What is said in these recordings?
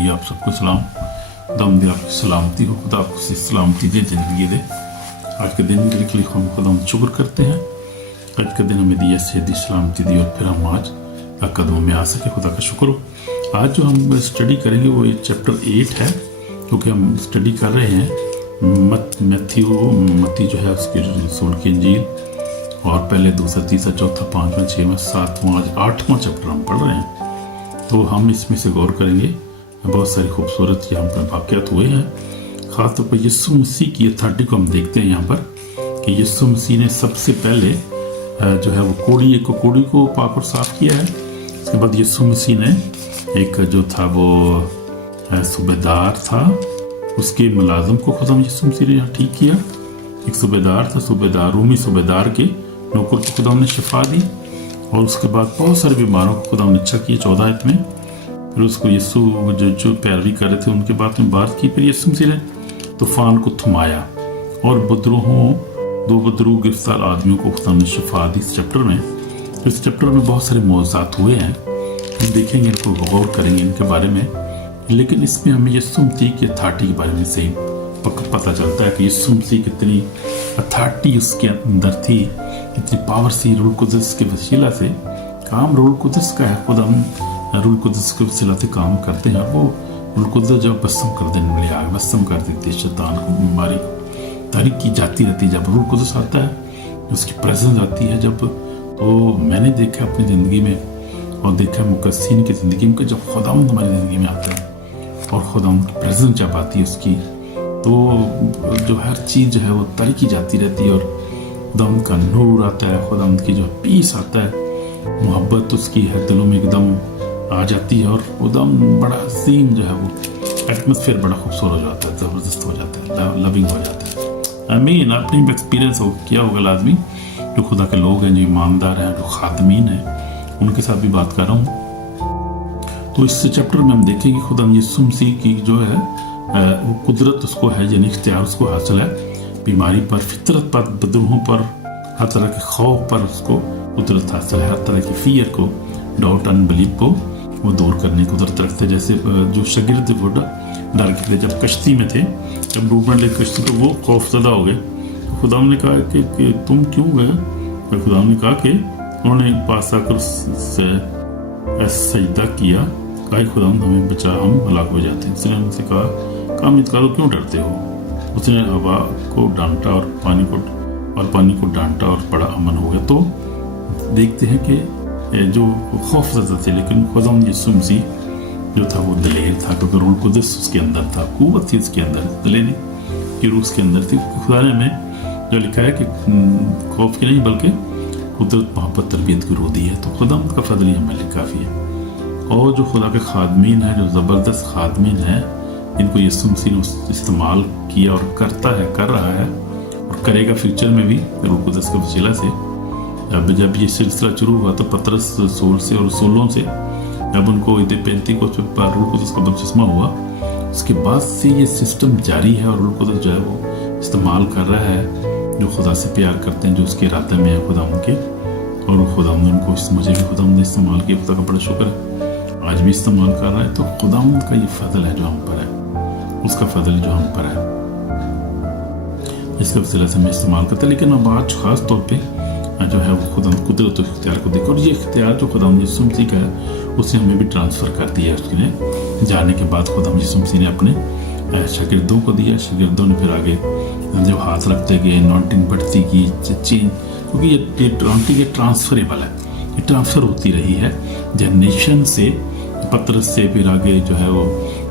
भाई आप सबको सलाम। दम दे आपकी सलामती हो, खुदा आपको सलामती दे, ज़िंदगी दे। आज के दिन के लिए हम खुदा शुक्र करते हैं। आज का दिन हमें दिया, सेहत सलामती दी और फिर हम आज कदमों में आ सके, खुदा का शुक्र हो। आज जो हम स्टडी करेंगे वो ये चैप्टर 8 है, क्योंकि हम स्टडी कर रहे हैं मत्ती जो है उसकी रसूल की इंजील, और पहले दूसरा तीसरा चौथा पाँचवां छठवां सातवां आज 8वां चैप्टर हम पढ़ रहे हैं। तो हम इसमें से गौर करेंगे। बहुत सारी खूबसूरत यहाँ पर वाक़यात हुए हैं। ख़ास तौर पर यीशु मसीह की अथॉरिटी को हम देखते हैं यहाँ पर कि यीशु मसीह ने सबसे पहले जो है वो कोड़ी को पाक और साफ किया है। उसके बाद यीशु मसीह ने एक जो था वो सूबेदार था, उसके मुलाजिम को खुदा यीशु मसीह ने यहाँ ठीक किया। एक सूबेदार था, रूमी सूबेदार के नौकर को खुदा ने शिफा दी, और उसके बाद बहुत सारे बीमारों को खुदा ने अच्छा किया 14 आयत में। फिर उसको यीशु जो पैरवी कर रहे थे उनके बात में बात की। फिर यीशु मसीह ने तूफान को थमाया और दो बदरू गिरफ्तार आदमियों को खुदा ने शिफा दी इस चैप्टर में। इस चैप्टर में बहुत सारे मौज़ात हुए हैं, हम देखेंगे, इनको गौर करेंगे इनके बारे में। लेकिन इसमें हमें यीशु मसीह की अथॉरिटी के बारे में सही पता चलता है कि यीशु मसीह कितनी अथॉरिटी उसके अंदर थी, कितनी पावर सी रूल कुदस के वसीला से। काम रूल कुदस का है, खुदा हम रूल कुदस के वसीला से काम करते हैं। वो रूल कुदस जब बसम कर देने वाली आग बसम कर देती है शैतान को, बीमारी को तारीख की जाती रहती है। जब रूल कुदस आता है, उसकी प्रेजेंस आती है जब, तो मैंने देखा अपनी ज़िंदगी में और देखा मुकस्सीन की ज़िंदगी में कि जब खुदावंद हमारी ज़िंदगी में आता है और खुदावंद की प्रेजेंस जब आती है उसकी, तो जो हर चीज़ जो है वो तरीकी जाती रहती है, और खुदावंद का नूर आता है, खुदावंद की जो पीस आता है, मोहब्बत उसकी है दिलों में एकदम आ जाती है, और खुदावंद बड़ा अजीम जो है वो एटमॉस्फेयर बड़ा खूबसूरत हो जाता है, ज़बरदस्त हो जाता है, लविंग हो जाता है। आमीन। आपने एक्सपीरियंस किया होगा लाजमी, जो खुदा के लोग हैं, जो ईमानदार हैं, जो खादमीन हैं, उनके साथ भी बात कर रहा हूँ। तो इस चैप्टर में हम देखेंगे खुदा यीशु मसीह की जो है वो कुदरत उसको है, यानी इख्तियार उसको हासिल है बीमारी पर, फितरत पर, बदरूहों पर, हर तरह के खौफ पर उसको कुदरत हासिल है। हर तरह की फियर को, डाउट, अनबिलीव को वो दूर करने की कुदरत रखते। जैसे जो शागिर्द वो डर गए थे जब कश्ती में थे, जब डूबने लगे कश्ती, तो वो खौफजदा हो गए। तो खुदा ने कहा कि तुम क्यों गए? तो खुदा ने कहा कि उन्होंने पास आकर सजदा किया, कहा खुदा हमें बचा, हम हलाक हो जाते हैं। उसने उनसे कहा तो क्यों डरते हो? उसने हवा को डांटा और पानी को डांटा और बड़ा अमन हो गया। तो देखते हैं कि जो खौफजदा थे, लेकिन खुदा यीशु मसीह जो था वो दलेर था, क्योंकि रूह कुदस उसके अंदर था, कुव्वत थी उसके अंदर, दलेरी की रूह उसके अंदर थी। खुदा ने हमें जो लिखा है कि खौफ की नहीं बल्कि कुदरत, मोहब्बत, तरबियत की रूह दी है। तो खुदा का फजल ही हमें लिए काफ़ी है। और जो खुदा के खादमीन हैं, जो ज़बरदस्त खादमीन हैं, इनको यीशु मसीह ने इस्तेमाल किया और कर रहा है और करेगा फ्यूचर में भी रूह कुदस के वसीला से। अब जब ये सिलसिला शुरू हुआ तो पतरस रसूल से और रसूलों से जब उनको ईद पेंतीकोस्त पर रूह कुदस का बपतिस्मा हुआ, उसके बाद से ये सिस्टम जारी है, और रूह कुदस जो है वो इस्तेमाल कर रहा है जो खुदा से प्यार करते हैं, जो उसके इरादे में है खुदा उनके, और खुदा ने उनको मुझे भी खुदा ने इस्तेमाल किया। खुदा का बड़ा शुक्र है, आज भी इस्तेमाल कर रहा है। तो खुदा का ये फजल है जो हम पर है, उसका फजल जो हम पर है, इसके वसीला से हमें इस्तेमाल करते हैं। लेकिन अब आज ख़ास तौर पे जो है वो खुदा कुदरत और इख्तियार को देखो, और ये इख्तियार जो खुदा यीशु मसीह का है उसे हमें भी ट्रांसफ़र कर दिया। उसने जाने के बाद खुदा यीशु मसीह ने अपने शागिर्दों को दिया, शागिर्दों ने फिर आगे जो हाथ रखते गए, अनॉइंटिंग बढ़ती की चेंज, क्योंकि ये अनॉइंटिंग ट्रांसफरेबल है, ये ट्रांसफ़र होती रही है जनरेशन से, पतरस से, फिर आगे जो है वो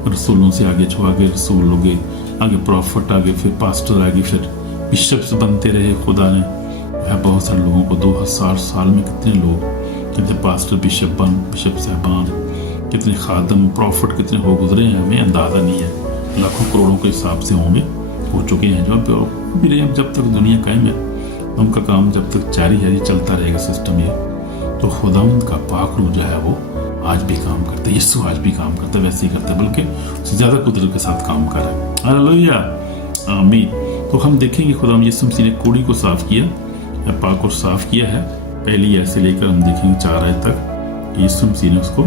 रसूलों से, आगे जो आगे रसूल हो गए, आगे प्रॉफिट आगे, फिर पास्टर आगे, फिर बिशप्स बनते रहे। खुदा ने बहुत सारे लोगों को 2000 साल में कितने लोग, कितने पास्टर, बिशप साहबान, कितने खादम, प्रॉफिट कितने हो गुजरे हैं, हमें अंदाज़ा नहीं है। लाखों करोड़ों के हिसाब से हो चुके हैं जो अब जब तक दुनिया कायम है, उनका काम जब तक जारी है, ये चलता रहेगा सिस्टम ये। तो खुदावंद का पाक रूह जो है वो आज भी काम करता है, यीशु आज भी काम करता है, वैसे ही करता है, बल्कि उससे ज़्यादा कुदरत के साथ काम कर रहा है। हालेलुया, आमीन। तो हम देखेंगे खुदा यीशु मसीह ने कोड़ी को साफ किया, पाक और साफ किया है। पहली ऐसे लेकर हम देखेंगे 4 आयत तक यीशु मसीह ने उसको,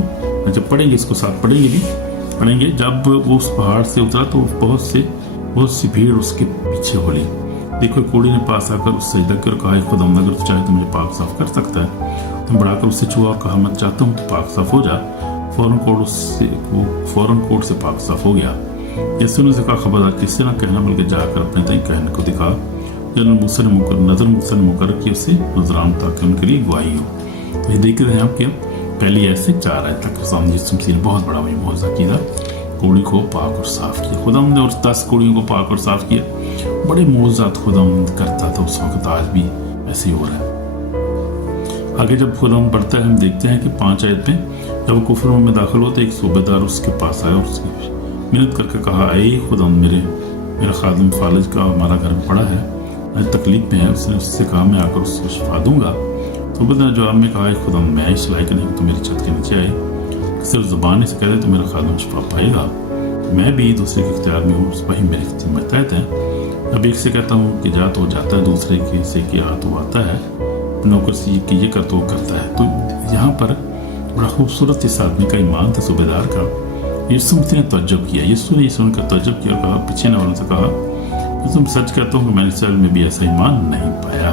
जब पढ़ेंगे इसको साथ पढ़ेंगे भी, पढ़ेंगे। जब वो उस पहाड़ से उतरा तो बहुत सी भीड़ उसके पीछे हो ली। देखो कोड़ी ने पास आकर उससे सजदा कर कहा, खुदावंद अगर तू चाहे तो मुझे पाक साफ कर सकता है। तुम बढ़ाकर उससे छुआ और कहा, मैं चाहता हूँ तो पाक साफ हो जा। फौरन कोड़ से पाक साफ हो गया। यीशु ने उसे कहा, खबरदार किससे ना कहना, बल्कि जाकर अपने तय कहने को दिखा। जनरल मूसा ने मुकर्रर किया उसे नजरान ताकि उनके लिए गवाही हो। तो ये देख रहे हैं आप कि पहली ऐसे 4 आयत तक यीशु मसीह ने बहुत बड़ा वही मौजज़ा किया, कोड़ी को पाक और साफ किया। खुदावंद ने और 10 कोड़ियों को पाक और साफ किया। बड़े मौजज़ात खुदावंद करता था उस वक्त, आज भी ऐसे ही हो रहा है। आगे जब खुदावंद बढ़ता है हम देखते हैं कि 5 आयत में जब वो कुफर में दाखिल हुआ तो एक सूबेदार उसके पास आया और उसने मिन्नत करके कहा, ऐ खुदावंद मेरा खादिम फालिज का हमारा घर में पड़ा है, आज तकलीफ में है। उसने उससे कहा, मैं आकर उसको शिफा दूंगा। सूबेदार ने जवाब में कहा, खुदावंद मैं इस लायक नहीं तो मेरी छत के नीचे आए, सिर्फ ज़ुबान से कह दे तो मेरा खादिम शिफा पाएगा। मैं भी दूसरे के इख्तियार में हूँ, वही मेरे जिम्मेदारियत है। अब एक से कहता हूँ कि जा तो जाता है, दूसरे के से कि आ तो आता है, नौकर से कि ये कर तो करता है। तो यहाँ पर बड़ा खूबसूरत इस आदमी का ईमान था सूबेदार का। यीशु मसीह ने तवज्जुब किया, यीशु ने का तवज्जुब किया और कहा, पीछे न वालों से कहा, तुम सच कहता हूँ कि मैंने इसराइल में भी ऐसा ईमान नहीं पाया।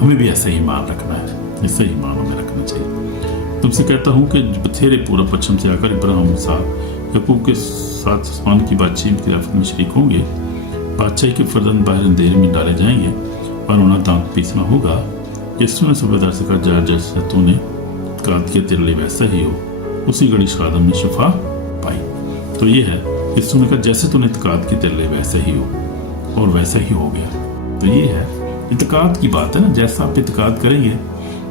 हमें भी ऐसा ईमान रखना है, ऐसा ईमान हमें रखना चाहिए। तुमसे कहता हूँ कि बथेरे पूर्व पश्चिम से आकर इब्राहिम याकूब के साथ आसमान की बादशाही की आफत में शरीक होंगे। बादशाही के फर्जंद बाहर अंधेरे में डाले जाएंगे और उन्हें दांत पीसना होगा। यीशु ने सूबेदार से कहा, जैसा तूने इत्काद किया तेरे लिए वैसा ही हो। उसी घड़ी खादिम ने शिफा पाई। तो ये है, यीशु ने कहा जैसे तूने इत्काद की तेरे लिए वैसा ही हो, और वैसा ही हो गया। तो ये है इत्काद की बात है ना, जैसा आप इत्काद करेंगे,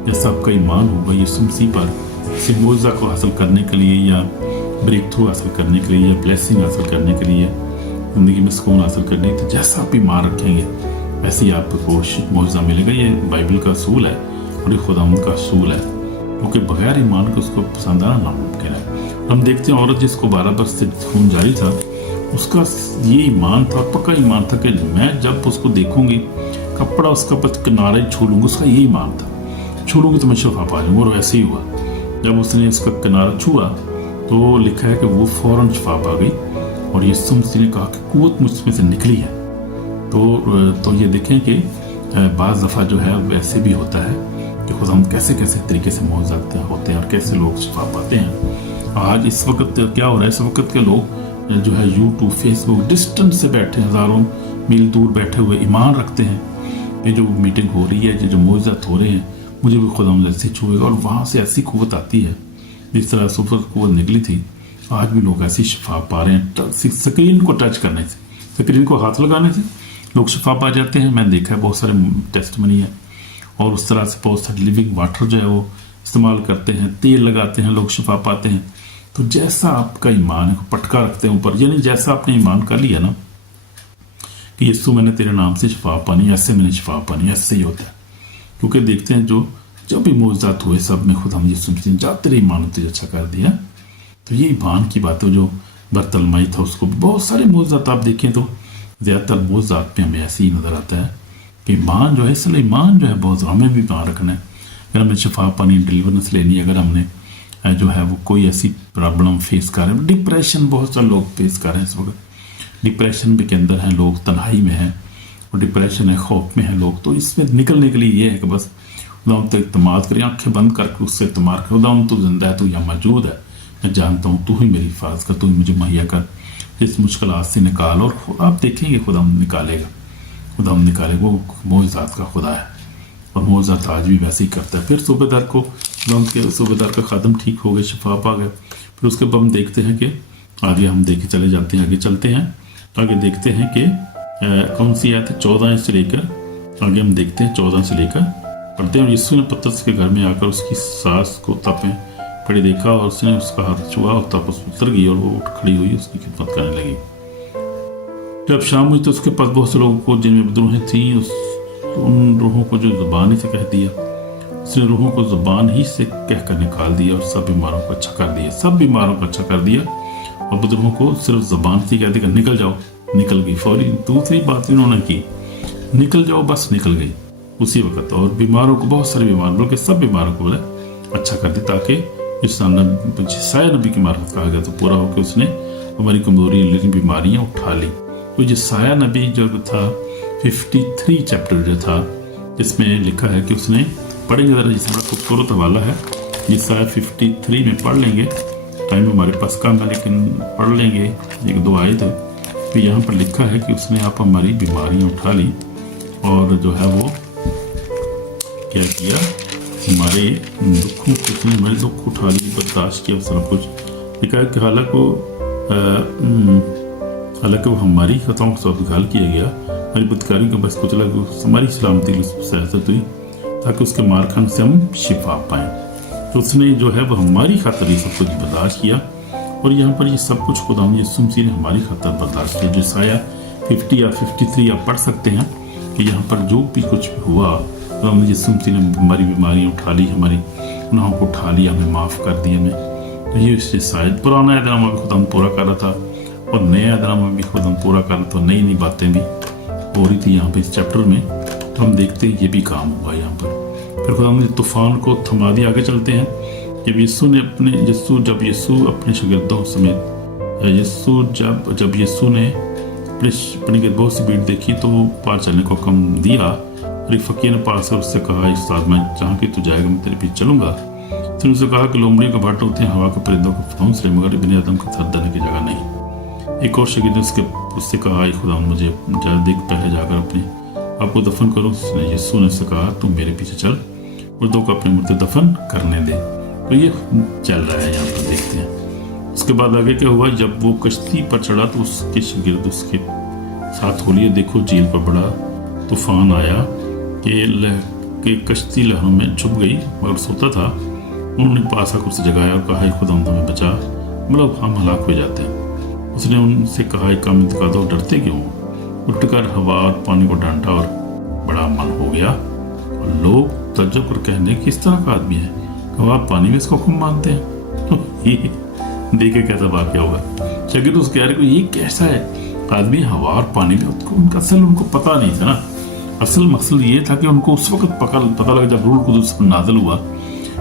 जैसा आपका ईमान होगा यीशु मसीह पर, किसी मौजज़ा को हासिल करने के लिए या ब्रेक थ्रू हासिल करने के लिए या ब्लेसिंग हासिल करने के लिए, ज़िंदगी में सुकून हासिल करने, तो जैसा आप ईमान रखेंगे वैसे ही आपको मौजज़ा मिलेगा। ये बाइबल का असूल है और ये खुदावंद का असूल है, क्योंकि बगैर ईमान के उसको पसंद आना नामुमकिन है। हम देखते हैं औरत जिसको 12 वर्ष से खून जारी था, उसका ये ईमान था, पक्का ईमान था कि मैं जब उसको देखूंगी, कपड़ा उसका किनारा ही छू लूंगा, उसका ये ईमान था, छू लूंगी तो मैं शिफा पा जाऊंगा। और वैसे ही हुआ, जब उसने उसका किनारा छुआ तो लिखा है कि वो फौरन शिफा पा गई। और यीशु मसीह ने कहा कि कुव्वत मुझमें से निकली है। तो ये देखें कि बाज़ दफ़ा जो है वैसे भी होता है कि खुदा कैसे कैसे तरीके से मौजज़ात होते हैं और कैसे लोग शिफा पाते हैं। आज इस वक्त क्या हो रहा है, इस वक्त के लोग जो है यूट्यूब फेसबुक डिस्टेंस से बैठे, हज़ारों मील दूर बैठे हुए ईमान रखते हैं कि जो मीटिंग हो रही है, जो मौजज़ात हो रहे हैं, मुझे भी खुदा ऐसे छुएगा। और वहाँ से ऐसी कुव्वत आती है जिस तरह सुपर कुव्वत निकली थी, आज भी लोग ऐसी शिफा पा रहे हैं। स्क्रीन को टच करने से, स्क्रीन को हाथ लगाने से लोग शिफा पा जाते हैं। मैंने देखा है बहुत सारे टेस्टमनी है। और उस तरह से बहुत सारे लिविंग वाटर जो है वो इस्तेमाल करते हैं, तेल लगाते हैं, लोग शिफा पाते हैं। तो जैसा आपका ईमान है, पटका रखते हैं ऊपर, यानी जैसा आपने ईमान कर लिया ना कि यीशु मैंने तेरे नाम से शिफा पानी, ऐसे मैंने शिफा पानी, ऐसे ही होता है। क्योंकि देखते हैं जब भी मौजज़ात हुए सब में खुदा यीशु मसीह ने जा तेरे ईमान तुझे अच्छा कर दिया। तो ये ईमान की बात है। जो बरतलमाई था उसको बहुत सारे मौजज़ात आप देखें तो ज़्यादातर मौजज़ात में हमें ऐसे ही नज़र आता है कि ईमान जो है, इसलिए ईमान जो है बहुत, हमें भी ईमान रखना है। अगर हमें शिफा पानी, डिलीवरेंस लेनी है, अगर हमने जो है वो कोई ऐसी प्रॉब्लम फेस कर रहे हैं, डिप्रेशन बहुत सारे लोग फेस कर रहे हैं इस वक्त, डिप्रेशन के अंदर हैं लोग, तन्हाई में हैं और डिप्रेशन है, खौफ में हैं लोग। तो इसमें निकलने के लिए ये है कि बस खुदा तो इत्मीनान करें, आंखें बंद करके उससे इत्मीनान करें, खुदा तू जिंदा है, तू यहाँ मौजूद है, मैं जानता हूँ, तू ही मेरी हिफाजत कर, तू ही मुझे मुहैया कर, इस मुश्किलात से निकाल। और आप देखेंगे खुदा निकालेगा, खुदा निकालेगा। वो मौजज़ात का खुदा है और मौजज़ात आज भी वैसे ही करता है। फिर सूबेदार को सूबेदार का खादम ठीक हो गया, शिफा पा गया। फिर उसके बाद हम देखते हैं कि आगे हम देखे चले जाते हैं, आगे चलते हैं, आगे देखते हैं कि कौन सी आयत है, 14 से लेकर आगे हम देखते हैं, 14 से लेकर पढ़ते हैं। और यीशु ने पतरस के घर में आकर उसकी सास को तपे पड़े देखा और उसने उसका हाथ छुआ और तप उस उतर गई और वो उठ खड़ी हुई उसकी खिदमत करने लगी। जब शाम हुई तो उसके पास बहुत से लोगों को जिनमें रूहें थीं, उन रूहों को जो ज़ुबान ही से कह दिया, उसने रूहों को ज़ुबान ही से कह कर निकाल दिया और सब बीमारों को अच्छा कर दिया, सब बीमारों को अच्छा कर दिया। और बुजुर्गों को सिर्फ ज़ुबान से कह दिया निकल जाओ, निकल गई फौरी। दूसरी बात इन्होंने की, निकल जाओ, बस निकल गई उसी वक्त। और बीमारों को, बहुत सारे बीमार, बल्कि सब बीमारों को बोले अच्छा कर दी, ताकि यसाया नबी की मार्फत कहा गया, तो पूरा होकर उसने हमारी कमजोरी लेकिन बीमारियां उठा ली। तो यसाया नबी जो था 53 चैप्टर जो था, जिसमें लिखा है कि उसने, पढ़ेंगे ज़रा, जिस बड़ा खूबसूरत हवाला है, यसाया 53 में पढ़ लेंगे, टाइम हमारे पास कम है लेकिन पढ़ लेंगे एक दो आयत। तो यहाँ पर लिखा है कि उसने आप हमारी बीमारियां उठा ली और जो है वो क्या किया, हमारे दुखों को, उसने हमारे दुख उठा ली, बर्दाश्त किया सब कुछ। लिखा है कि हालांकि वो हमारी खताओं का सबगाल किया गया, हमारी बदकारी को बस कुचला, हमारी सलामती सहायता हुई ताकि उसके मारखान से हम शिफा पाएँ। तो उसने जो है वो हमारी खातिर ये सब कुछ बर्दाश्त किया, और यहाँ पर ये सब कुछ खुदावंद यीशु मसीह ने हमारी खातिर बर्दाश्त किया। जो यसाया 50 या 53 आप पढ़ सकते हैं कि यहाँ पर जो भी कुछ भी हुआ, खुदावंद यीशु मसीह ने हमारी बीमारियाँ उठा ली, हमारी गुनाहों को उठा लिया, हमें माफ़ कर दिया हमें। तो ये शायद पुराना ऐलान में भी खुदावंद पूरा कर रहा था और नया ऐलान में भी खुदावंद पूरा कर रहा था, नई नई बातें भी हो रही थी यहाँ पे इस चैप्टर में। तो हम देखते हैं ये भी काम हुआ यहाँ पर। फिर खुदावंद ने तूफान को थमा दिया। आगे चलते हैं। जब यीशु अपने शागिर्दों समेत जब यीशु ने अपनी बहुत सी भीड़ देखी तो वो पार चलने को हुक्म दिया। और एक फकीर ने पास उससे कहा, उस्ताद मैं जहाँ की तू जाएगा मैं तेरे पीछे चलूंगा। फिर उसने कहा कि लोमड़ियों के भाटे होते हैं, हवा के परिंदों को घोंसले, मगर इब्ने आदम के सर देने की जगह नहीं। एक और शागिर्द ने उससे कहा, खुदावंद मुझे देख पहले जाकर अपने आपको दफन करो। यीशु ने उससे कहा, तुम मेरे पीछे चल, मुर्दों को अपने मुर्दे दफन करने दे। तो ये चल रहा है यहाँ पर, देखते हैं। उसके बाद आगे क्या हुआ, जब वो कश्ती पर चढ़ा तो उसके शागिर्द उसके साथ हो लिए। देखो झील पर बड़ा तूफान आया कि कश्ती लहरों में छुप गई, मगर सोता था। उन्होंने पास आकर उसे जगाया और कहा, खुदावंद हमें बचा, मतलब हम हलाक हो जाते हैं। उसने उनसे कहा, एक काम दिखा दो, डरते क्यों? उठकर हवा और पानी को डांटा और बड़ा मन हो गया। और लोग तज्जुब कर कहने, किस तरह का आदमी है, हवा पानी में इसको हुक्म मानते हैं। तो ये देखे कैसा वाक्य होगा। शागिर्द उस कह रहे को, ये कैसा है आदमी, हवा और पानी में? उनका असल उनको पता नहीं था ना। असल मकसद ये था कि उनको उस वक्त पता लगा जब रूह कुदूस नाज़िल हुआ।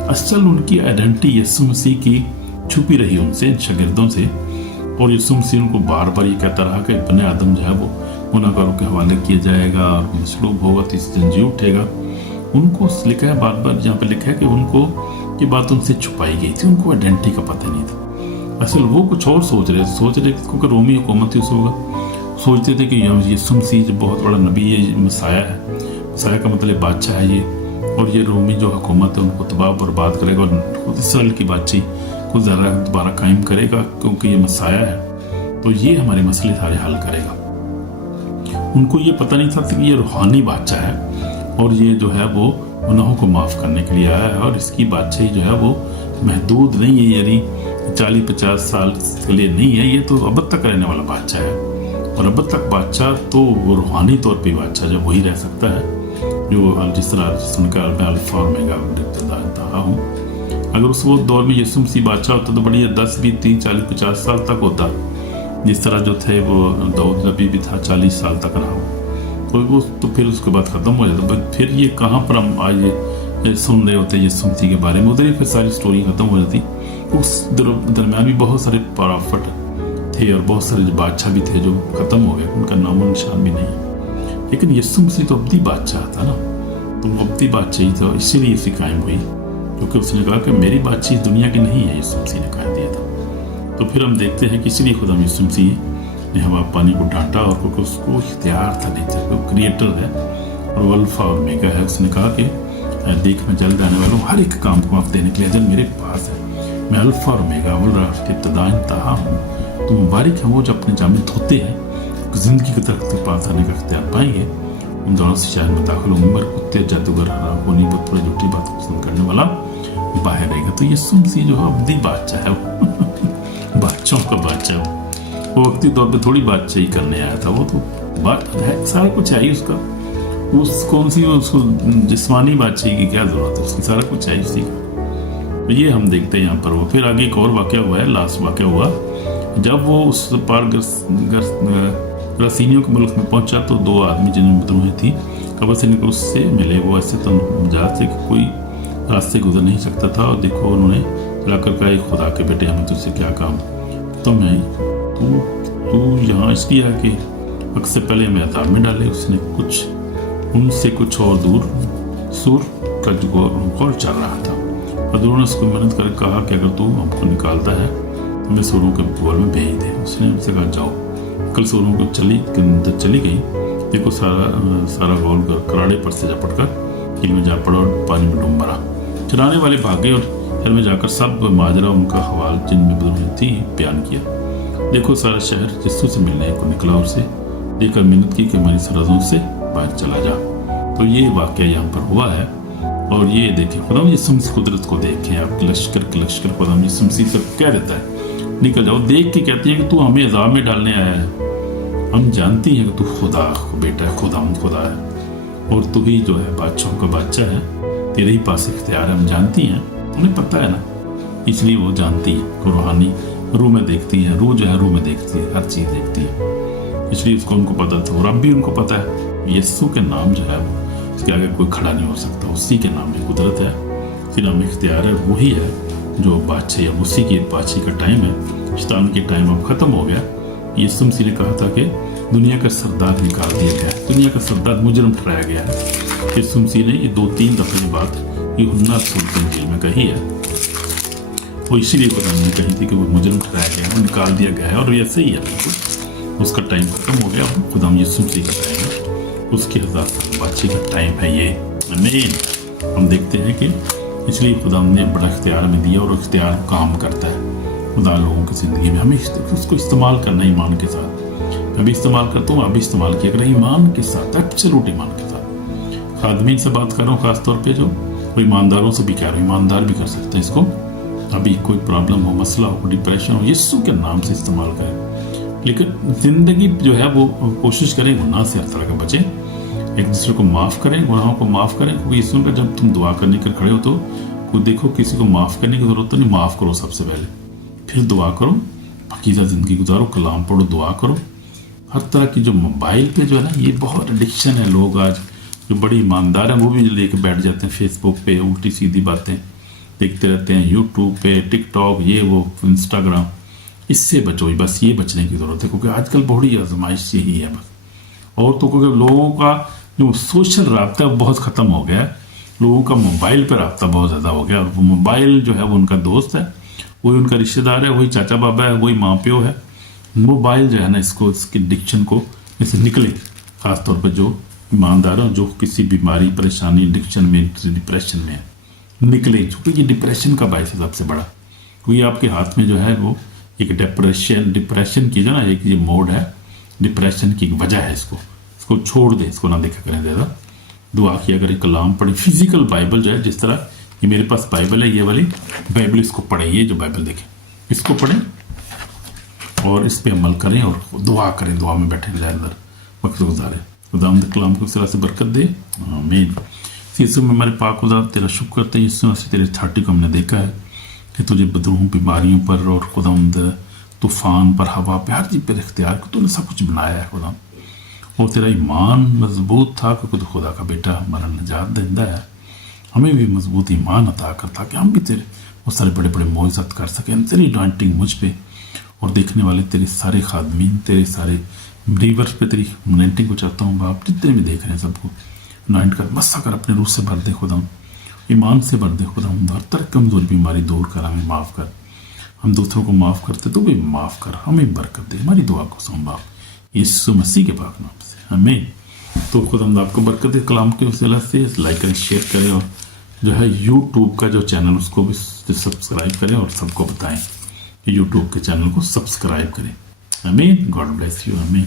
असल उनकी आइडेंटिटी यीशु मसीह की छुपी रही उनसे, शागिर्दों से। और यीशु मसीह उनको बार बार ये कहता रहा कि इब्ने आदम जो है वो गुनाहगारों के हवाले किया जाएगा और मसलूब होगा, तीसरे दिन जी उठेगा। उनको लिखा है बार बार, जहाँ पे लिखा है कि उनको ये बात उनसे छुपाई गई थी, उनको आइडेंटिटी का पता नहीं था। असल वो कुछ और सोच रहे क्योंकि रोमी हुकूमत थी उस वक्त। सोचते थे कि यीशु मसीह जो बहुत बड़ा नबी है, ये मसाया है, मसाया का मतलब बादशाह है ये, और ये रोमी जो हुकूमत है उनको तबाह बर्बाद करेगा और खुद इसराइल की बादशाही को ज़रा दोबारा कायम करेगा, क्योंकि ये मसाया है तो ये हमारे मसले सारे हल करेगा। उनको ये पता नहीं था कि ये रूहानी बादशाह है और ये जो है वो गुनाहों को माफ़ करने के लिए आया है, और इसकी बादशाही जो है वो महदूद नहीं है, यानी 40-50 साल के लिए नहीं है, ये तो अब तक रहने वाला बादशाह है। और अब तक बादशाह तो वो रूहानी तौर पे बादशाह जब वही रह सकता है, जो जिस तरह सुनकर मैं अल्फा और ओमेगा रहा हूँ। अगर उस वो दौर में यीशु मसीह बादशाह होता तो बढ़िया 10, 20, 30, 40, 50 साल तक होता, जिस तरह जो थे वो दाऊद नबी भी था 40 साल तक रहा हो, वो तो फिर उसके बाद ख़त्म हो जाता। बट फिर ये कहाँ पर हम आज सुन रहे होते यीशु मसीह के बारे में, उधर ही फिर सारी स्टोरी ख़त्म हो जाती। उस दरम्यान भी बहुत सारे प्रॉफिट थे और बहुत सारे बादशाह भी थे जो ख़त्म हो गए, उनका नामो निशान भी नहीं। लेकिन यीशु मसीह तो अब्दी बादशाह था ना, तो वो अब्दी बादशाही था, इसीलिए इसी कायम हुई, क्योंकि उसने कहा कि मेरी बादशाही दुनिया की नहीं है, यीशु मसीह ने कह दिया था। तो फिर हम देखते हैं कि इसीलिए खुदा यीशु मसीह ने हवा पानी को डांटा, और क्योंकि उसको इख्तियार था, नहीं था, वो क्रिएटर है और अल्फा और ओमेगा है। उसने कहा कि देख मैं जल्द आने वाला हूँ, हर एक काम को आप देने के लिए अजल मेरे पास है, मैं अल्फा और ओमेगा इब्तदा इंतहा हूँ। तो मुबारक है वो जो अपने जामे धोते हैं, जिंदगी की तरफ के पास आने का इख्तियार पाएंगे। उन दोनों से शहर में दाखिल होंगे, कुत्ते जादूगर होनी बहुत बड़ी झूठी बात पसंद करने वाला बाहर रहेगा। तो यीशु मसीह जो है अब्दी बादशाह है, वो बादशाहों का बादशाह है। वो वक्ती तौर पे थोड़ी बादशाही करने आया था, वो तो बात है, सारा कुछ है ही उसका। उस कौन सी उसको जिस्मानी बादशाही की क्या जरूरत है, उसकी सारा कुछ है उसी का। तो ये हम देखते हैं यहाँ पर। वो फिर आगे एक और वाक़या हुआ है, लास्ट वाक़या हुआ जब वो उस पार गरासीनियों के मुल्क में पहुंचा तो 2 आदमी जिन्हें मदरूहें थी कब्र से निकल उससे मिले। वो ऐसे तो जा थे कि कोई रास्ते गुजर नहीं सकता था, और देखो उन्होंने चला कर कहा खुदा के बेटे हमें तुझसे क्या काम, तो मैं तू यहाँ इसलिए है कि वक्त से पहले हमें अजाब में डाले। उसने कुछ उनसे कुछ और दूर सूर प्रजगोर चल रहा था। हजूर ने उसको मेहनत कर कहा कि अगर तू हमको निकालता है तो मैं सूरों के गोल में भेज दे। उसने उनसे कहा जाओ। कल सूरों को चली गई। देखो सारा गोल कराड़े पर से झपट कर झील में जा पड़ा और पानी में डूब मरा। चराने वाले भागे और शहर में जाकर सब माजरा उनका हवाल जिनमें बुजुर्ग थी बयान किया। देखो सारा शहर यीशु से मिलने को निकला और उसे देखकर मिन्नत की कि हमारी सरहदों से बाहर चला जा। तो ये वाक़या यहाँ पर हुआ है। और ये देखें खुदा यीशु मसीह कुदरत को देखें, आप लश्कर खुदा यीशु मसीह से कह देता है निकल जाओ। देख के कहती है कि तू हमें अजाब में डालने आया है। हम जानती हैं कि तू खुदा बेटा है, खुदा है और तू ही जो है बादशाहों का बादशाह है, तेरे ही पास इख्तियार है। हम जानती हैं, उन्हें पता है ना, इसलिए वो जानती है। रूहानी रूह में देखती है, रूह जो है रूह में देखती है, हर चीज़ देखती है, इसलिए उसको उनको पता था। और अब भी उनको पता है यीशु के नाम जो है वो इसके आगे कोई खड़ा नहीं हो सकता। उसी के नाम में कुदरत है, उसी नाम में इख्तियार है। वही है जो बादशाह या उसी की बादशाही का टाइम है। शैतान की टाइम अब खत्म हो गया। यीशु मसीह ने कहा था कि दुनिया का सरदार निकाल दिया गया, दुनिया का सरदार मुजरम ठहराया गया है। यीशु मसीह ने ये 2-3 दफे की बात यूहन्ना इंजील में कही है। वो इसीलिए खुदा ने कही थी कि वो मुजरम ठहराया गया है, निकाल दिया गया है। और ऐसे ही है, बिल्कुल उसका टाइम खत्म हो गया। खुदा यीशु मसीह का टाइम है, उसकी 1000 साल बादशाही का टाइम है ये। आमीन। हम देखते हैं कि इसलिए खुदा ने बड़ा इख्तियार में दिया और इख्तियार काम करता है खुदा लोगों की ज़िंदगी में। हमें उसको इस्तेमाल करना ईमान के साथ। मैं भी इस्तेमाल करता हूँ, आप भी इस्तेमाल किया करें ईमान के साथ, एब्सोल्यूट ईमान के साथ। खादमीन से बात कर रहा हूँ खासतौर पर, जो ईमानदारों से भी कह रहा हूँ, ईमानदार भी कर सकते हैं इसको। अभी कोई प्रॉब्लम हो, मसला हो, डिप्रेशन हो, यीशु के नाम से इस्तेमाल करें। लेकिन जिंदगी जो है वो कोशिश करें गुनाह से हर तरह का बचें, एक दूसरे को माफ़ करें, गुनाहों को माफ़ करें। क्योंकि यीशु का जब तुम दुआ करने के खड़े हो तो कोई देखो किसी को माफ़ करने की ज़रूरत तो नहीं, माफ़ करो सबसे पहले, फिर दुआ करो, पकीज़ा ज़िंदगी गुजारो, कलाम पढ़ो, दुआ करो। हर तरह की जो मोबाइल पे जो है ना, ये बहुत एडिक्शन है। लोग आज जो बड़ी ईमानदार हैं वो भी लेके बैठ जाते हैं फेसबुक पे, उल्टी सीधी बातें देखते रहते हैं, यूट्यूब पे, टिकटॉक, ये वो, इंस्टाग्राम। इससे बचो, बस ये बचने की ज़रूरत है, क्योंकि आजकल बड़ी आजमाइश यही है बस। और तो क्योंकि लोगों का जो सोशल रब्ता है बहुत ख़त्म हो गया है, लोगों का मोबाइल पर रब्ता बहुत ज़्यादा हो गया। और वो मोबाइल जो है वो उनका दोस्त है, वही उनका रिश्तेदार है, वही चाचा बाबा है, वही माँ प्यो है। मोबाइल जो है ना, इसकी एडिक्शन को इससे निकले, ख़ासतौर पर जो ईमानदार हैं, जो किसी बीमारी, परेशानी, एडिक्शन में, डिप्रेशन में निकले, क्योंकि ये डिप्रेशन का बायस है सबसे बड़ा। क्योंकि आपके हाथ में जो है वो एक डिप्रेशन की जो ना एक ये मोड है, डिप्रेशन की वजह है। इसको छोड़ दे, इसको ना देखा करें ज़्यादा, दुआ किया करें, कलाम पढ़े। फिजिकल बाइबल जो है, जिस तरह ये मेरे पास बाइबल है, ये वाली बाइबल, इसको पढ़ें। ये जो बाइबल देखें, इसको पढ़ें और इस पर अमल करें और दुआ करें, दुआ में बैठे जाए, अंदर वक्त गुजारें। खुदावंद कलाम को इस तरह से बरकत दे, आमीन। यीशु में हमारे पाक खुदा तेरा शुक्र करते हैं। यीशु से तेरे छाटी को हमने देखा है कि तुझे बदरूहों, बीमारियों पर और खुदावंद तूफान पर, हवा पे, हर चीज़ पर इख्तियार को तूने सब कुछ बनाया है खुदा। और तेरा ईमान मजबूत था क्योंकि तू खुदा का बेटा हमारा निजात देंदा है। हमें भी मजबूत ईमान अता कर ताकि हम भी तेरे बहुत सारे बड़े बड़े मोइज़त कर सकें। तेरी अनॉइंटिंग मुझ पे और देखने वाले तेरे सारे खादमीन, तेरे सारे बिलीवर्स पे तेरी अनॉइंटिंग को चाहता हूँ बाप। जितने भी देख रहे हैं सबको अनॉइंट कर, मस्सा कर, अपने रूह से भर दे खुदा, ईमान से भर दे खुदा। हर तरह कमजोरी बीमारी दूर कर, हमें माफ़ कर। हम दूसरों को माफ़ करते तो भी माफ़ कर, हमें बरकत दे। हमारी दुआ को सुन बाप, यीशु मसीह के पाक नाम से, आमीन। तो खुदा आपको बरकत दे। कलाम के वसीला से लाइक करें, शेयर करें और जो है यूट्यूब का जो चैनल उसको भी सब्सक्राइब करें और सबको बताएं कि यूट्यूब के चैनल को सब्सक्राइब करें। आमीन। God bless you. आमीन।